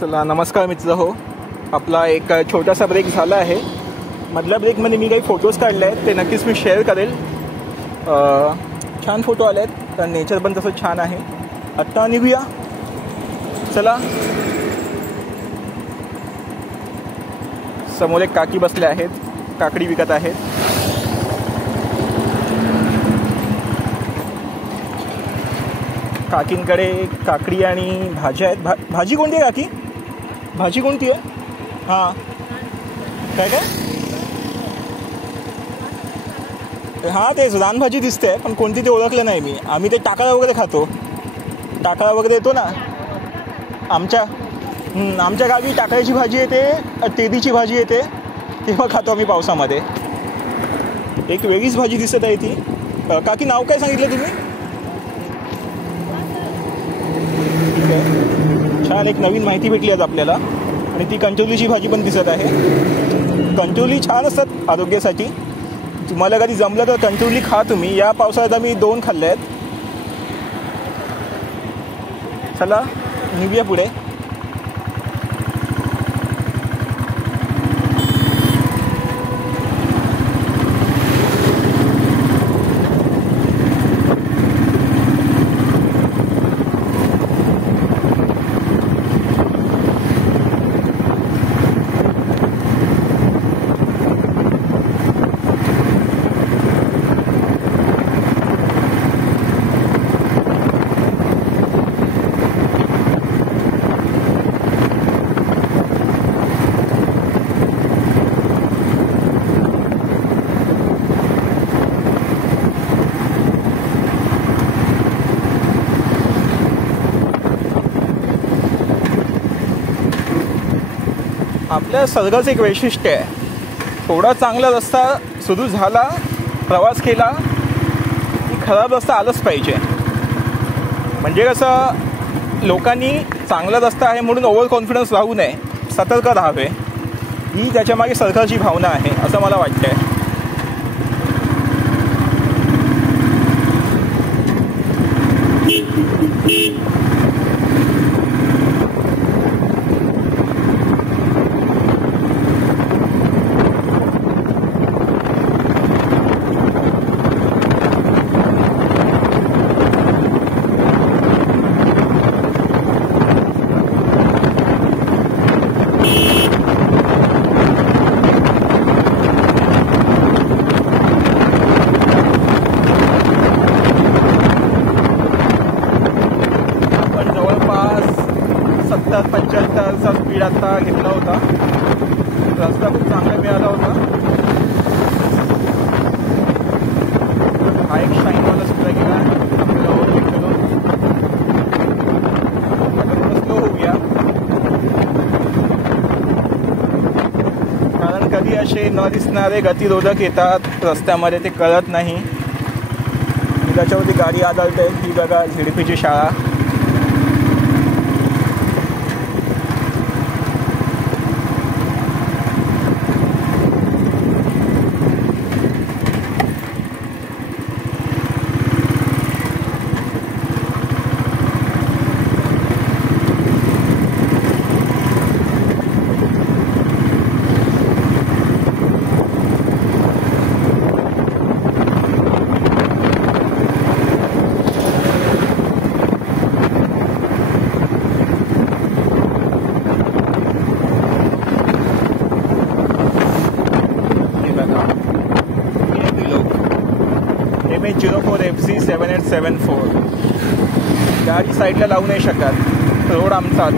चला नमस्कार मित्र हो. आपला एक छोटासा ब्रेक झाला आहे. मधल्या ब्रेकमध्ये मी काही फोटोज काढले आहेत, ते नक्कीच मी शेअर करेल. छान फोटो आले आहेत, तर नेचर पण तसं छान आहे. आत्ता निघूया चला. समोर एक काकी बसले आहेत, काकडी विकत आहेत. काकींकडे काकडी आणि भाज्या आहेत. भाजी कोणती आहे काकी? भाजी कोणती आहे? हां काय काय? हां तेच रानभाजी दिसते, पण कोणती ते ओळखलं नाही मी. आम्ही ते टाकळा वगैरे खातो. टाकळा वगैरे येतो ना आमच्या गावी. टाकळ्याची भाजी येते, तेदीची भाजी येते, तेव्हा खातो आम्ही पावसामध्ये. एक वेगळीच भाजी दिसत आहे ती. काकी नाव काय सांगितलं तुम्ही? ठीक आहे, छान एक नवीन माहिती भेटली आज आपल्याला. आणि ती कंटोलीची भाजी पण दिसत आहे. कंटोली छान असतात आरोग्यासाठी. तुम्हाला कधी जमलं तर कंटोली खा तुम्ही. या पावसाळ्यात आम्ही 2 खाल्ले आहेत. चला निघूया पुढे. आपल्या सर्गाचं एक वैशिष्ट्य आहे, थोडा चांगला रस्ता सुरू झाला, प्रवास केला की खराब रस्ता आलाच पाहिजे. म्हणजे कसं, लोकांनी चांगला रस्ता आहे म्हणून ओव्हर कॉन्फिडन्स राहू नये, सतर्क राहावे. ही त्याच्यामागे सरकारची भावना आहे असं मला वाटतं. आपण 70-75चा स्पीड आता घेतला होता. रस्ता खूप चांगला मिळाला होता. हा एक शाईनवाला सुद्धा गेला. स्लो होऊया, कारण कधी असे न दिसणारे गतिरोधक येतात रस्त्यामध्ये, ते कळत नाही. त्याच्यावरती गाडी आदळते. ही बघा झेडपीची शाळा. MH04FC7874. गाडी साईडला लावू नाही शकत, रोड आमचाच.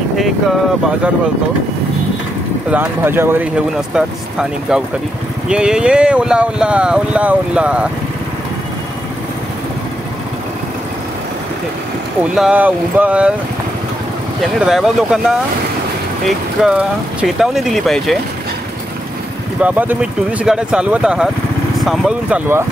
इथे एक बाजार भरतो. रानभाज्या वगैरे घेऊन असतात स्थानिक गावकरी. ये ये ये ओला ओला ओला ओला ओला उबर यांनी ड्रायव्हर लोकांना एक चेतावणी दिली पाहिजे की बाबा तुम्ही टुरिस्ट गाड्या चालवत आहात, सांभाळून चालवा.